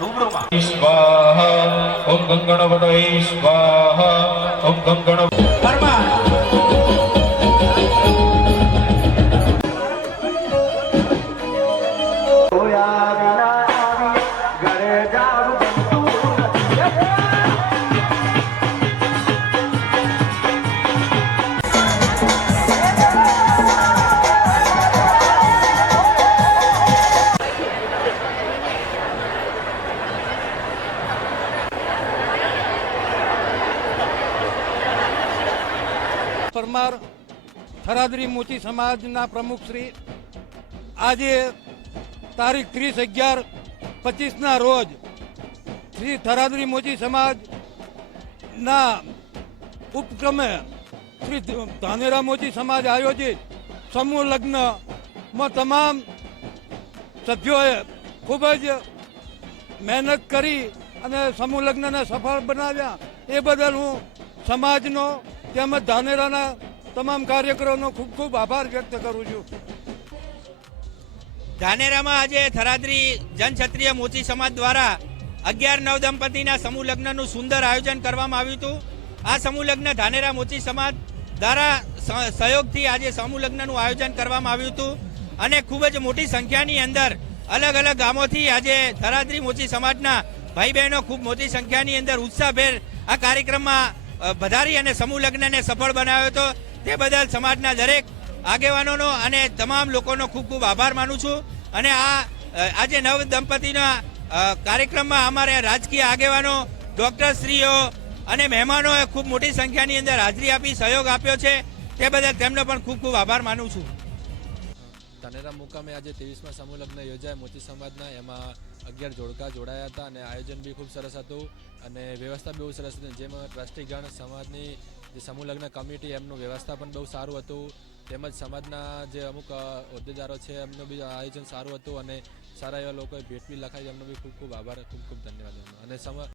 રૂબરૂમાં સ્વાહા ઓમ ગંગણપતયે સ્વાહા ઓમ ગંગણ પરમાર થરાદરી મોચી સમાજના પ્રમુખ શ્રી આજે તારીખ 30/11/25ના રોજ શ્રી થરાદરી મોચી સમાજના ઉપક્રમે શ્રી ધાનેરા મોચી સમાજ આયોજિત સમૂહ લગ્નમાં તમામ સભ્યોએ ખૂબ જ મહેનત કરી અને સમૂહ લગ્નને સફળ બનાવ્યા. એ બદલ હું સમાજનો તેમજ ધાનેરાના તમામ કાર્યકરોનો ખૂબ ખૂબ આભાર વ્યક્ત કરું છું. ધાનેરામાં આજે થરાદરી જનક્ષત્રિય મોચી સમાજ દ્વારા 11 નવદંપતિના સમૂહ લગ્નનું સુંદર આયોજન કરવામાં આવ્યું હતું. આ સમૂહ લગ્ન ધાનેરા મોચી સમાજ દ્વારા સહયોગથી આજે સમૂહ લગ્નનું આયોજન કરવામાં આવ્યું હતું અને ખૂબ જ મોટી સંખ્યાની અંદર અલગ અલગ ગામોથી આજે થરાદરી મોચી સમાજના ભાઈ બહેનો ખૂબ મોટી સંખ્યાની અંદર ઉત્સાહભેર આ કાર્યક્રમમાં વધારી અને સમૂહ લગ્નને સફળ બનાવ્યો હતો. તે બદલ સમાજના દરેક આગેવાનોનો અને તમામ લોકોનો ખૂબ ખૂબ આભાર માનું છું. અને આજે નવ દંપતીના કાર્યક્રમમાં અમારે રાજકીય આગેવાનો, ડોક્ટરશ્રીઓ અને મહેમાનોએ ખૂબ મોટી સંખ્યાની અંદર હાજરી આપી સહયોગ આપ્યો છે. તે બદલ તેમનો પણ ખૂબ ખૂબ આભાર માનું છું. ધાનેરા મુકામે આજે 23મા સમૂહ લગ્ન યોજાયા મોચી સમાજના. એમાં 11 જોડકા જોડાયા હતા અને આયોજન બી ખૂબ સરસ હતું અને વ્યવસ્થા બહુ સરસ હતી. જેમાં ટ્રસ્ટીગણ, સમાજની જે સમૂહ લગ્ન કમિટી, એમનું વ્યવસ્થા પણ બહુ સારું હતું. તેમજ સમાજના જે અમુક હોદ્દેદારો છે એમનું બી આયોજન સારું હતું અને સારા એવા લોકોએ ભેટ બી લખાવી. એમનો બી ખૂબ ખૂબ આભાર, ખૂબ ખૂબ ધન્યવાદ. અને